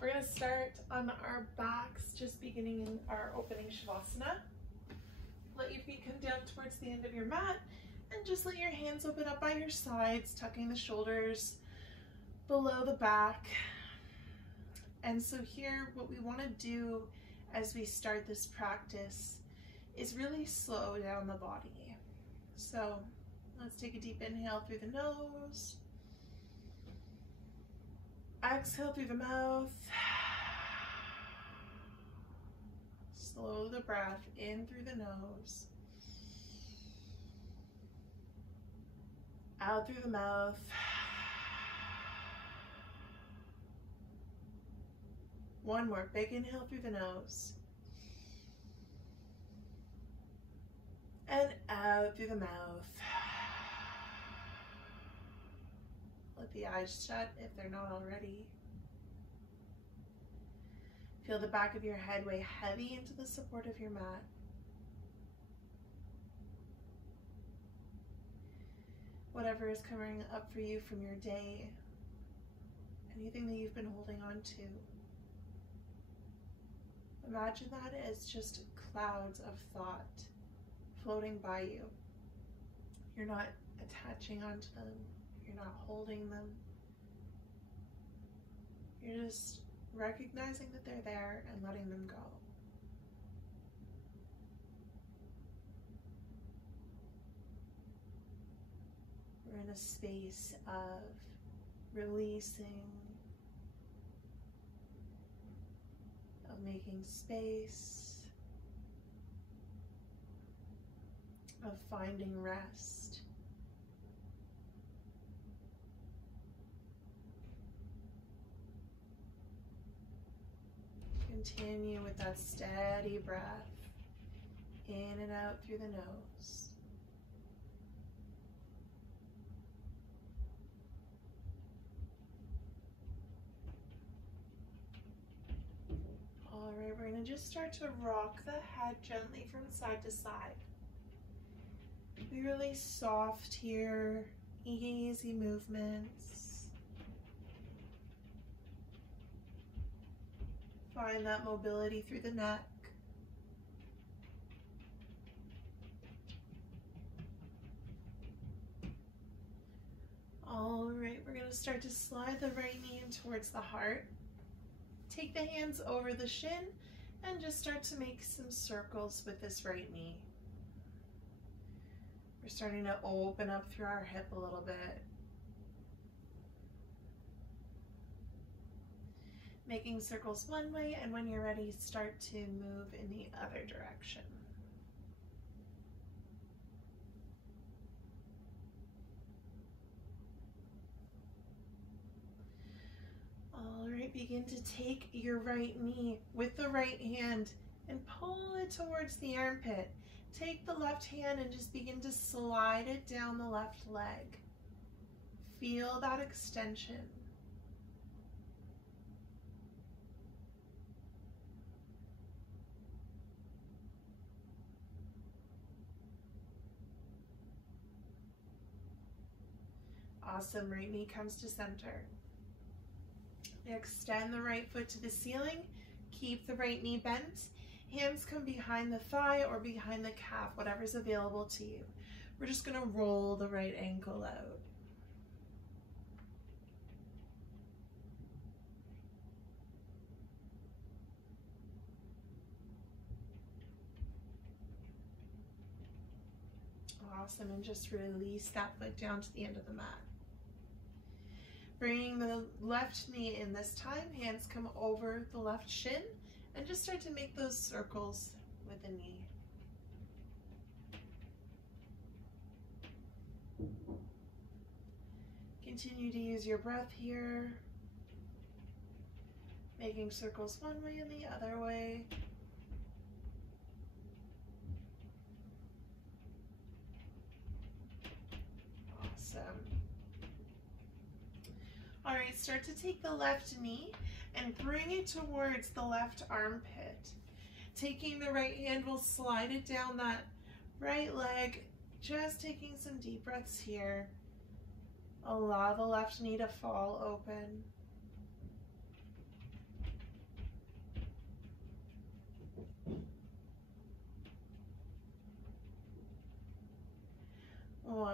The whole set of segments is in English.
We're going to start on our backs, just beginning in our opening Shavasana. Let your feet come down towards the end of your mat and just let your hands open up by your sides, tucking the shoulders below the back. And so here, what we want to do as we start this practice is really slow down the body. So let's take a deep inhale through the nose. Exhale through the mouth. Slow the breath in through the nose. Out through the mouth. One more big inhale through the nose. And out through the mouth. Let the eyes shut if they're not already. Feel the back of your head weigh heavy into the support of your mat. Whatever is coming up for you from your day, anything that you've been holding on to, imagine that as just clouds of thought floating by you. You're not attaching onto them. You're not holding them. You're just recognizing that they're there and letting them go. We're in a space of releasing, of making space, of finding rest. Continue with that steady breath in and out through the nose. All right, we're going to just start to rock the head gently from side to side. Be really soft here, easy movements. Find that mobility through the neck. All right, we're going to start to slide the right knee in towards the heart. Take the hands over the shin and just start to make some circles with this right knee. We're starting to open up through our hip a little bit. Making circles one way, and when you're ready, start to move in the other direction. All right, begin to take your right knee with the right hand and pull it towards the armpit. Take the left hand and just begin to slide it down the left leg. Feel that extension. Awesome, right knee comes to center. Extend the right foot to the ceiling. Keep the right knee bent. Hands come behind the thigh or behind the calf, whatever's available to you. We're just going to roll the right ankle out. Awesome, and just release that foot down to the end of the mat. Bringing the left knee in this time, hands come over the left shin, and just start to make those circles with the knee. Continue to use your breath here, making circles one way and the other way. Awesome. All right, start to take the left knee and bring it towards the left armpit. Taking the right hand, we'll slide it down that right leg, just taking some deep breaths here. Allow the left knee to fall open.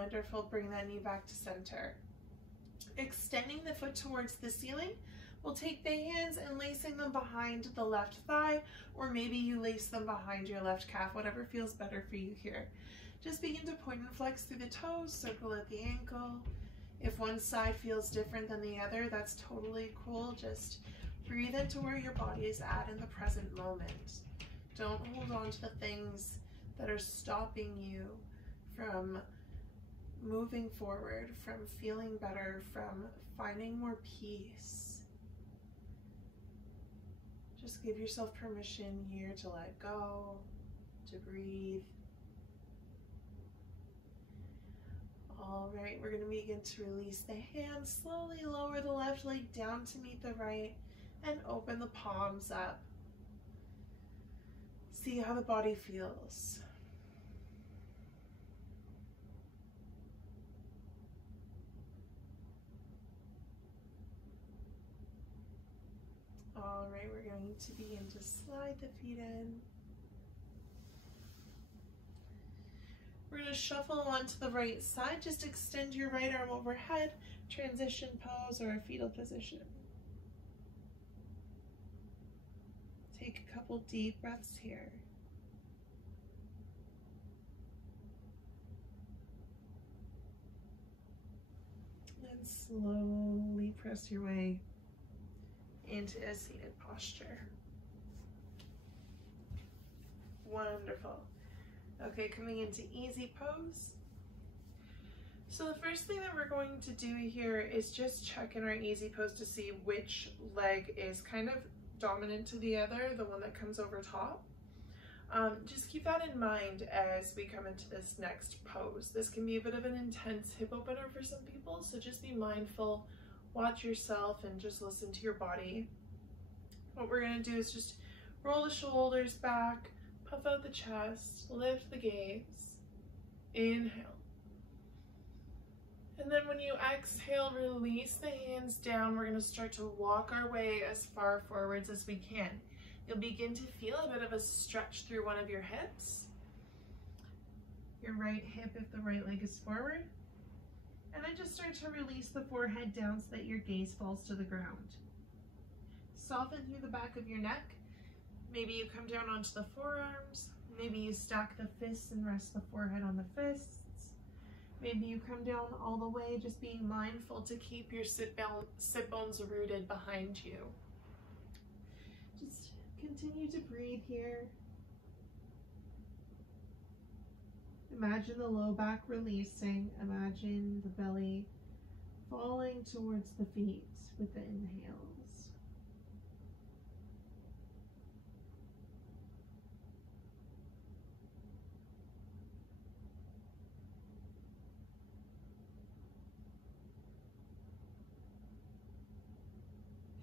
Wonderful. Bring that knee back to center. Extending the foot towards the ceiling, we'll take the hands and lacing them behind the left thigh, or maybe you lace them behind your left calf, whatever feels better for you here. Just begin to point and flex through the toes, circle at the ankle. If one side feels different than the other, that's totally cool. Just breathe into where your body is at in the present moment. Don't hold on to the things that are stopping you from moving forward, from feeling better, from finding more peace. Just give yourself permission here to let go, to breathe. All right, we're going to begin to release the hands. Slowly lower the left leg down to meet the right and open the palms up. See how the body feels. All right, we're going to begin to slide the feet in. We're going to shuffle onto the right side. Just extend your right arm overhead, transition pose or a fetal position. Take a couple deep breaths here. And slowly press your way into a seated posture. Wonderful. Okay, coming into easy pose. So the first thing that we're going to do here is just check in our easy pose to see which leg is kind of dominant to the other, the one that comes over top. Just keep that in mind as we come into this next pose. This can be a bit of an intense hip opener for some people, so just be mindful, watch yourself, and just listen to your body. What we're going to do is just roll the shoulders back, puff out the chest, lift the gaze, inhale. And then when you exhale, release the hands down. We're going to start to walk our way as far forwards as we can. You'll begin to feel a bit of a stretch through one of your hips. Your right hip if the right leg is forward. And then just start to release the forehead down so that your gaze falls to the ground. Soften through the back of your neck. Maybe you come down onto the forearms. Maybe you stack the fists and rest the forehead on the fists. Maybe you come down all the way, just being mindful to keep your sit bones rooted behind you. Just continue to breathe here. Imagine the low back releasing. Imagine the belly falling towards the feet with the inhales.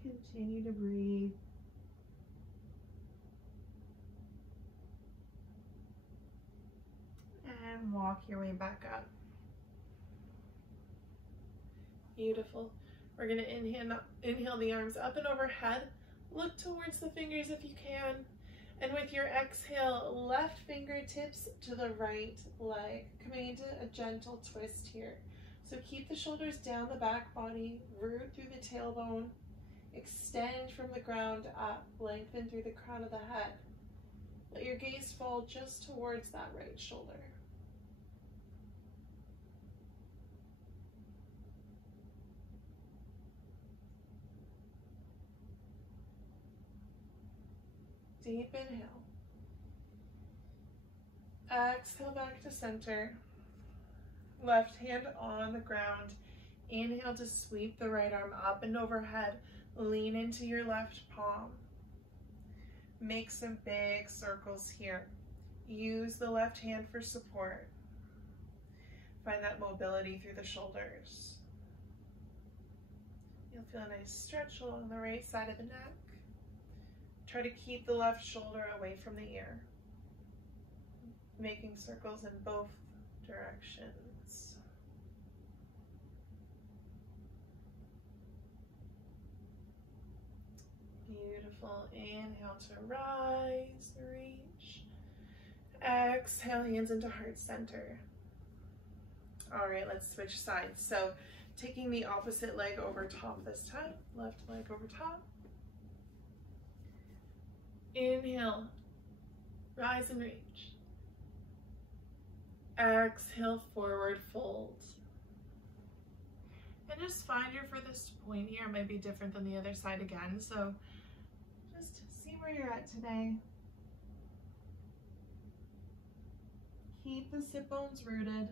Continue to breathe. And walk your way back up. Beautiful. We're going to inhale the arms up and overhead. Look towards the fingers if you can. And with your exhale, left fingertips to the right leg. Coming into a gentle twist here. So keep the shoulders down the back body, root through the tailbone. Extend from the ground up, lengthen through the crown of the head. Let your gaze fall just towards that right shoulder. Deep inhale. Exhale back to center. Left hand on the ground. Inhale to sweep the right arm up and overhead. Lean into your left palm. Make some big circles here. Use the left hand for support. Find that mobility through the shoulders. You'll feel a nice stretch along the right side of the neck. Try to keep the left shoulder away from the ear. Making circles in both directions. Beautiful. Inhale to rise, reach. Exhale, hands into heart center. All right, let's switch sides. So taking the opposite leg over top this time, left leg over top. Inhale, rise and reach. Exhale, forward fold. And just find your furthest point here. It might be different than the other side again, so just see where you're at today. Keep the sit bones rooted.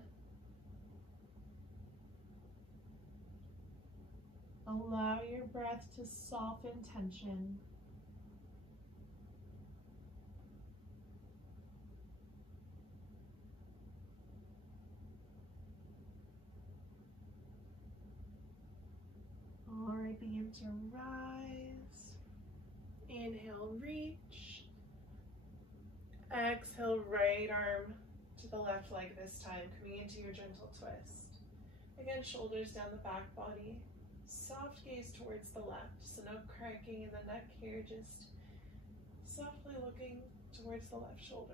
Allow your breath to soften tension. All right, begin to rise. Inhale, reach. Exhale, right arm to the left leg this time, coming into your gentle twist. Again, shoulders down the back body. Soft gaze towards the left, so no cranking in the neck here, just softly looking towards the left shoulder.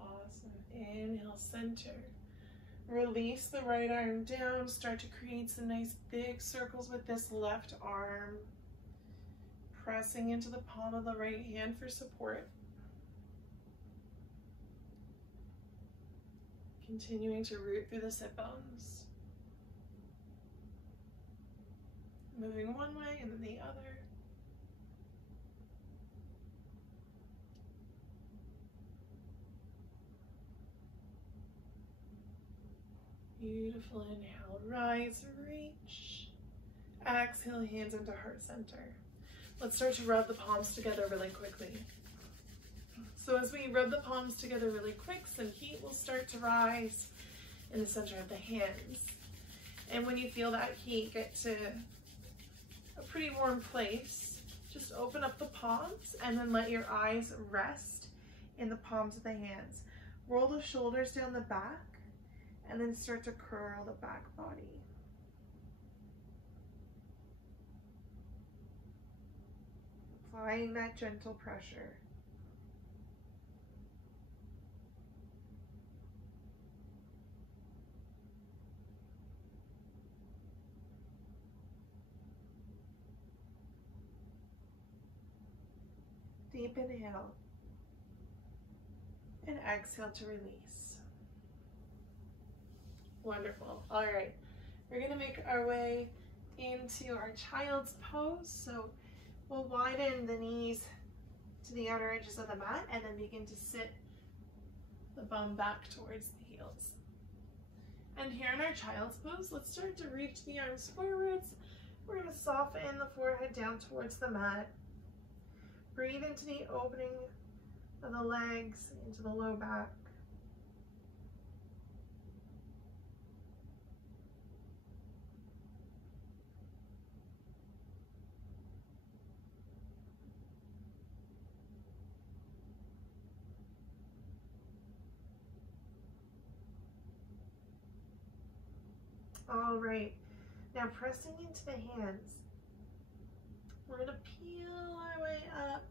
Awesome. Inhale, center. Release the right arm down. Start to create some nice big circles with this left arm. Pressing into the palm of the right hand for support. Continuing to root through the sit bones. Moving one way and then the other. Beautiful. Inhale, rise, reach. Exhale, hands into heart center. Let's start to rub the palms together really quickly. So as we rub the palms together really quick, some heat will start to rise in the center of the hands. And when you feel that heat get to a pretty warm place, just open up the palms and then let your eyes rest in the palms of the hands. Roll the shoulders down the back and then start to curl the back body. Applying that gentle pressure. Deep inhale and exhale to release. Wonderful. All right, we're gonna make our way into our child's pose. So we'll widen the knees to the outer edges of the mat and then begin to sit the bum back towards the heels. And here in our child's pose, let's start to reach the arms forwards. We're gonna soften the forehead down towards the mat. Breathe into the opening of the legs, into the low back. All right, now pressing into the hands, we're gonna peel our way up.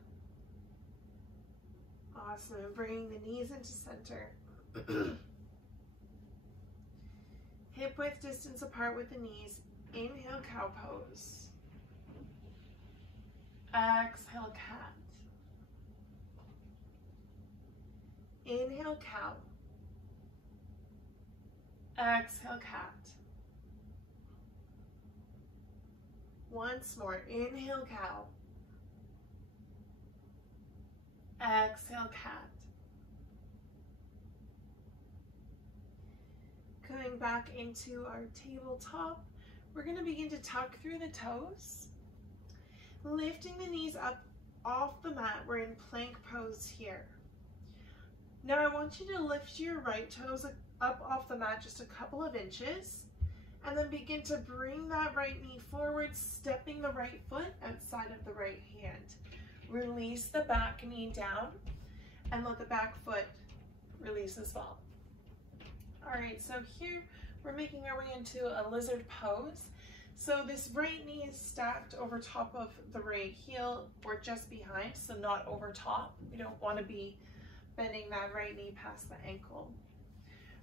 Awesome, bringing the knees into center. Hip width distance apart with the knees. Inhale, cow pose. Exhale, cat. Inhale, cow. Exhale, cat. Once more, inhale, cow. Exhale, cat. Coming back into our tabletop, we're going to begin to tuck through the toes, lifting the knees up off the mat. We're in plank pose here. Now I want you to lift your right toes up off the mat just a couple of inches, and then begin to bring that right knee forward, stepping the right foot outside of the right hand. Release the back knee down and let the back foot release as well. All right, so here We're making our way into a lizard pose. So this right knee is stacked over top of the right heel or just behind, so not over top. We don't want to be bending that right knee past the ankle.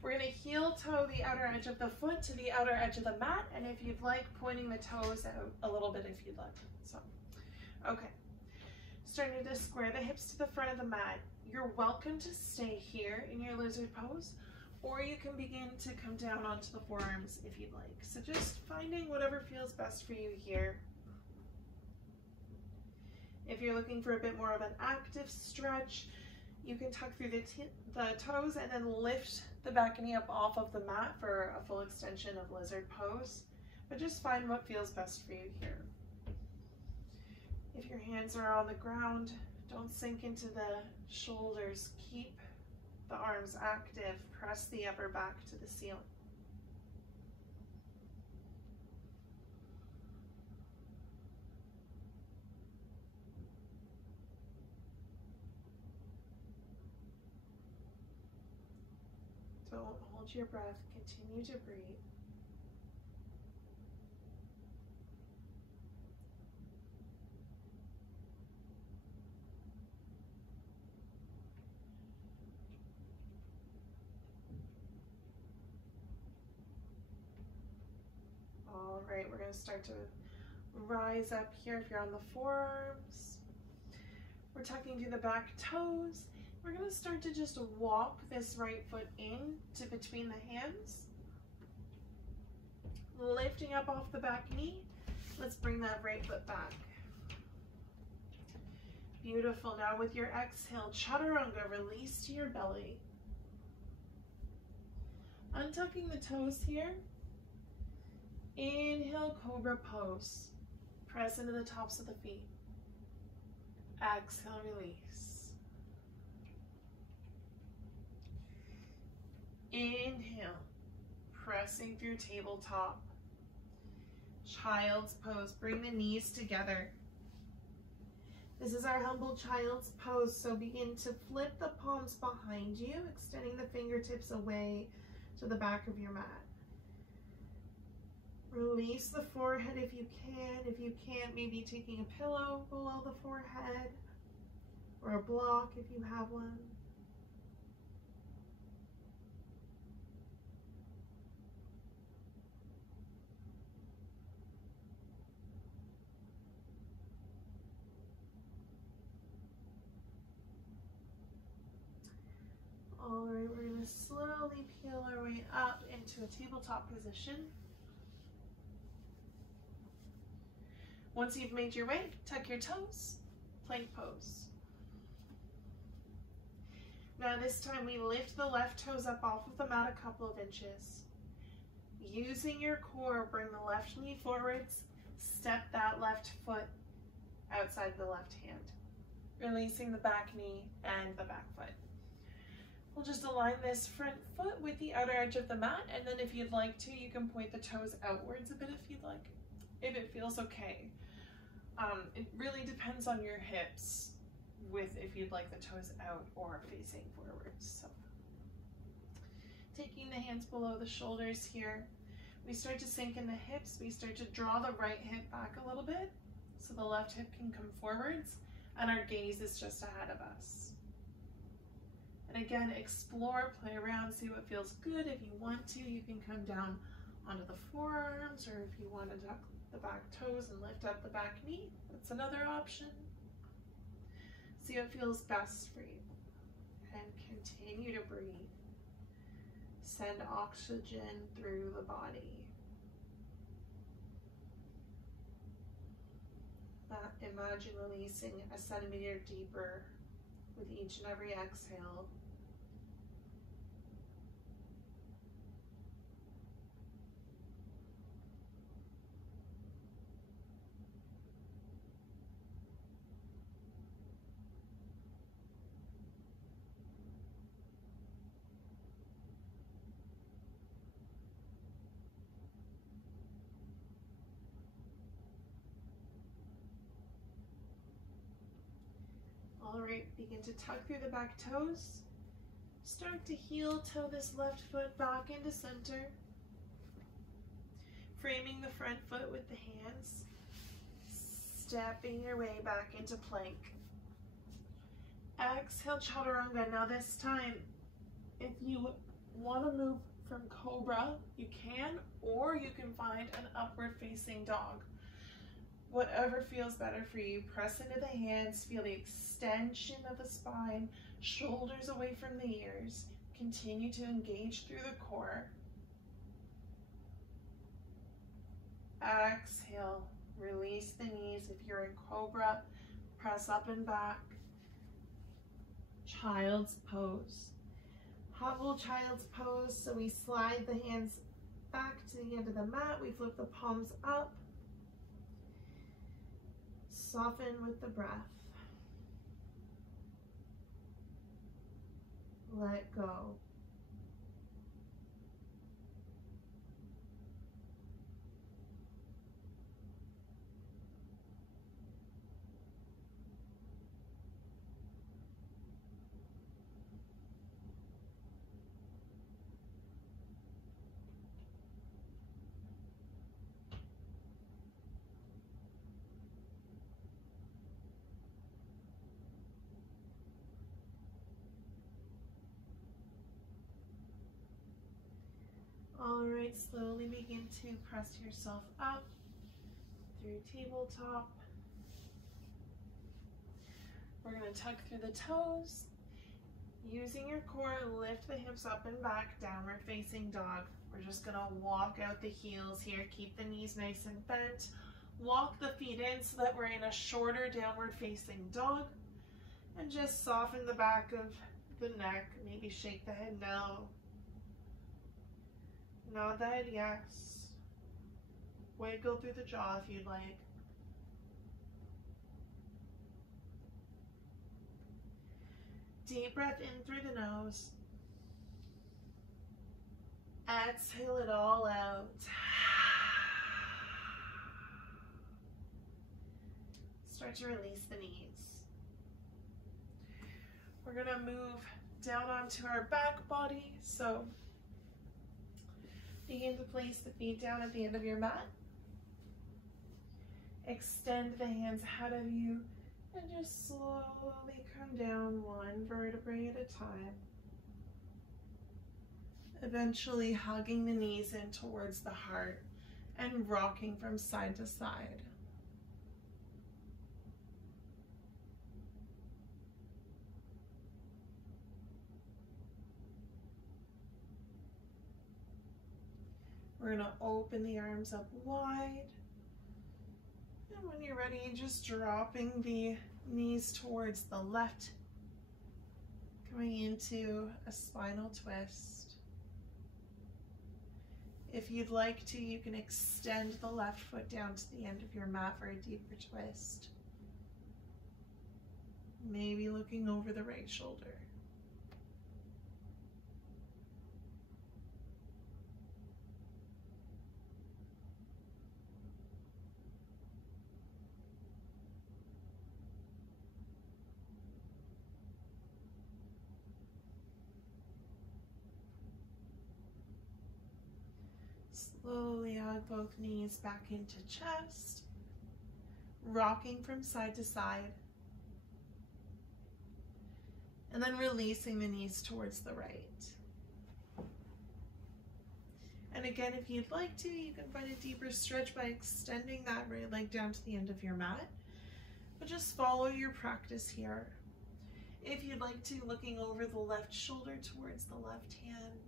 We're going to heel toe the outer edge of the foot to the outer edge of the mat, and if you'd like, pointing the toes out a little bit if you'd like. So, okay. Starting to square the hips to the front of the mat. You're welcome to stay here in your lizard pose, or you can begin to come down onto the forearms if you'd like. So just finding whatever feels best for you here. If you're looking for a bit more of an active stretch, you can tuck through the toes and then lift the back knee up off of the mat for a full extension of lizard pose. But just find what feels best for you here. If your hands are on the ground, don't sink into the shoulders. Keep the arms active. Press the upper back to the ceiling. Don't hold your breath. Continue to breathe. All right, we're going to start to rise up here if you're on the forearms. We're tucking through the back toes. We're going to start to just walk this right foot in to between the hands. Lifting up off the back knee. Let's bring that right foot back. Beautiful. Now with your exhale, chaturanga, release to your belly. Untucking the toes here. Inhale, cobra pose. Press into the tops of the feet. Exhale, release. Inhale, pressing through tabletop. Child's pose. Bring the knees together. This is our humble child's pose, so begin to flip the palms behind you, extending the fingertips away to the back of your mat. Release the forehead if you can. If you can't, maybe taking a pillow below the forehead or a block if you have one. All right, we're going to slowly peel our way up into a tabletop position. Once you've made your way, tuck your toes, plank pose. Now this time we lift the left toes up off of the mat a couple of inches. Using your core, bring the left knee forwards, step that left foot outside the left hand, releasing the back knee and the back foot. We'll just align this front foot with the outer edge of the mat, and then if you'd like to, you can point the toes outwards a bit if you'd like, if it feels okay. It really depends on your hips with if you'd like the toes out or facing forwards. So, taking the hands below the shoulders here, we start to sink in the hips. We start to draw the right hip back a little bit so the left hip can come forwards and our gaze is just ahead of us. And again, explore, play around, see what feels good. If you want to, you can come down onto the forearms, or if you want to tuck the back toes and lift up the back knee, that's another option. See what feels best for you. And continue to breathe. Send oxygen through the body. Imagine releasing a centimeter deeper with each and every exhale. All right, begin to tuck through the back toes. Start to heel toe this left foot back into center. Framing the front foot with the hands, stepping your way back into plank. Exhale, chaturanga. Now this time, if you want to move from cobra, you can, or you can find an upward facing dog. Whatever feels better for you. Press into the hands, feel the extension of the spine, shoulders away from the ears. Continue to engage through the core. Exhale, release the knees. If you're in cobra, press up and back. Child's pose. Hobble child's pose. So we slide the hands back to the end of the mat. We flip the palms up. Soften with the breath. Let go. All right, slowly begin to press yourself up through tabletop. We're going to tuck through the toes. Using your core, lift the hips up and back, downward facing dog. We're just going to walk out the heels here. Keep the knees nice and bent. Walk the feet in so that we're in a shorter downward facing dog. And just soften the back of the neck. Maybe shake the head no. Nod the head yes. Wiggle through the jaw if you'd like. Deep breath in through the nose. Exhale it all out. Start to release the knees. We're going to move down onto our back body. So begin to place the feet down at the end of your mat. Extend the hands ahead of you and just slowly come down one vertebrae at a time. Eventually hugging the knees in towards the heart and rocking from side to side. We're going to open the arms up wide. And when you're ready, just dropping the knees towards the left, coming into a spinal twist. If you'd like to, you can extend the left foot down to the end of your mat for a deeper twist. Maybe looking over the right shoulder. Slowly hug both knees back into chest, rocking from side to side, and then releasing the knees towards the right. And again, if you'd like to, you can find a deeper stretch by extending that right leg down to the end of your mat, but just follow your practice here. If you'd like to, looking over the left shoulder towards the left hand.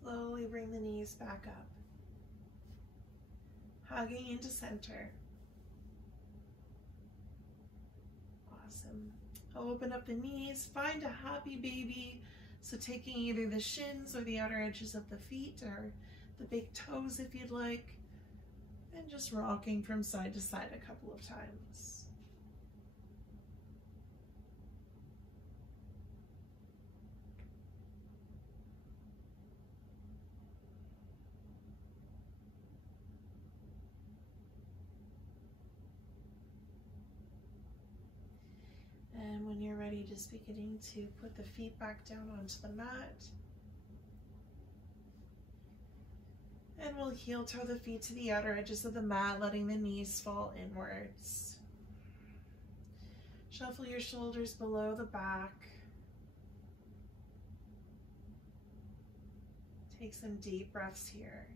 Slowly bring the knees back up, hugging into center. Awesome. Open up the knees, find a happy baby. So taking either the shins or the outer edges of the feet or the big toes if you'd like. And just rocking from side to side a couple of times. And when you're ready, just beginning to put the feet back down onto the mat. And we'll heel toe the feet to the outer edges of the mat, letting the knees fall inwards. Shuffle your shoulders below the back. Take some deep breaths here.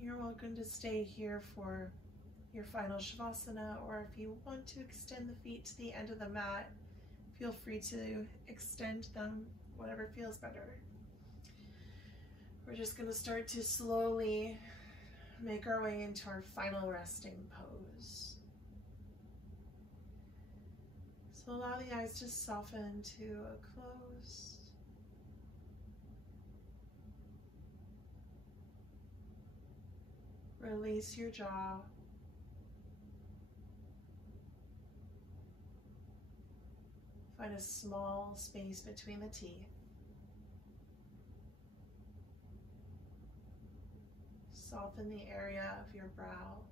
You're welcome to stay here for your final Shavasana, or if you want to extend the feet to the end of the mat, feel free to extend them, whatever feels better. We're just going to start to slowly make our way into our final resting pose. So allow the eyes to soften to a close. Release your jaw. Find a small space between the teeth. Soften the area of your brow.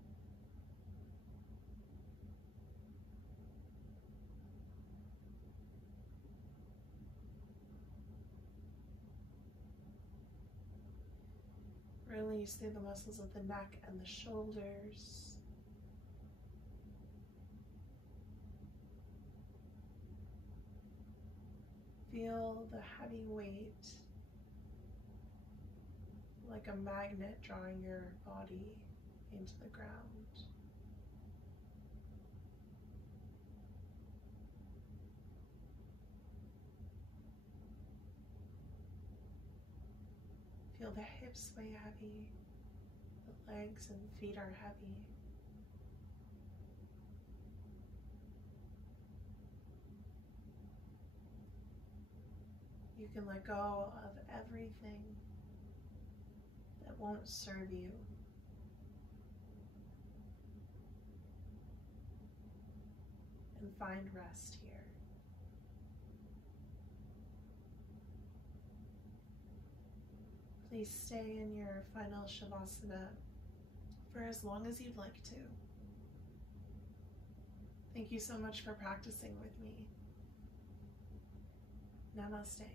Release through the muscles of the neck and the shoulders. Feel the heavy weight like a magnet drawing your body into the ground. Feel the hips weigh heavy, the legs and feet are heavy. You can let go of everything that won't serve you. And find rest here. Please stay in your final Shavasana for as long as you'd like to. Thank you so much for practicing with me. Namaste.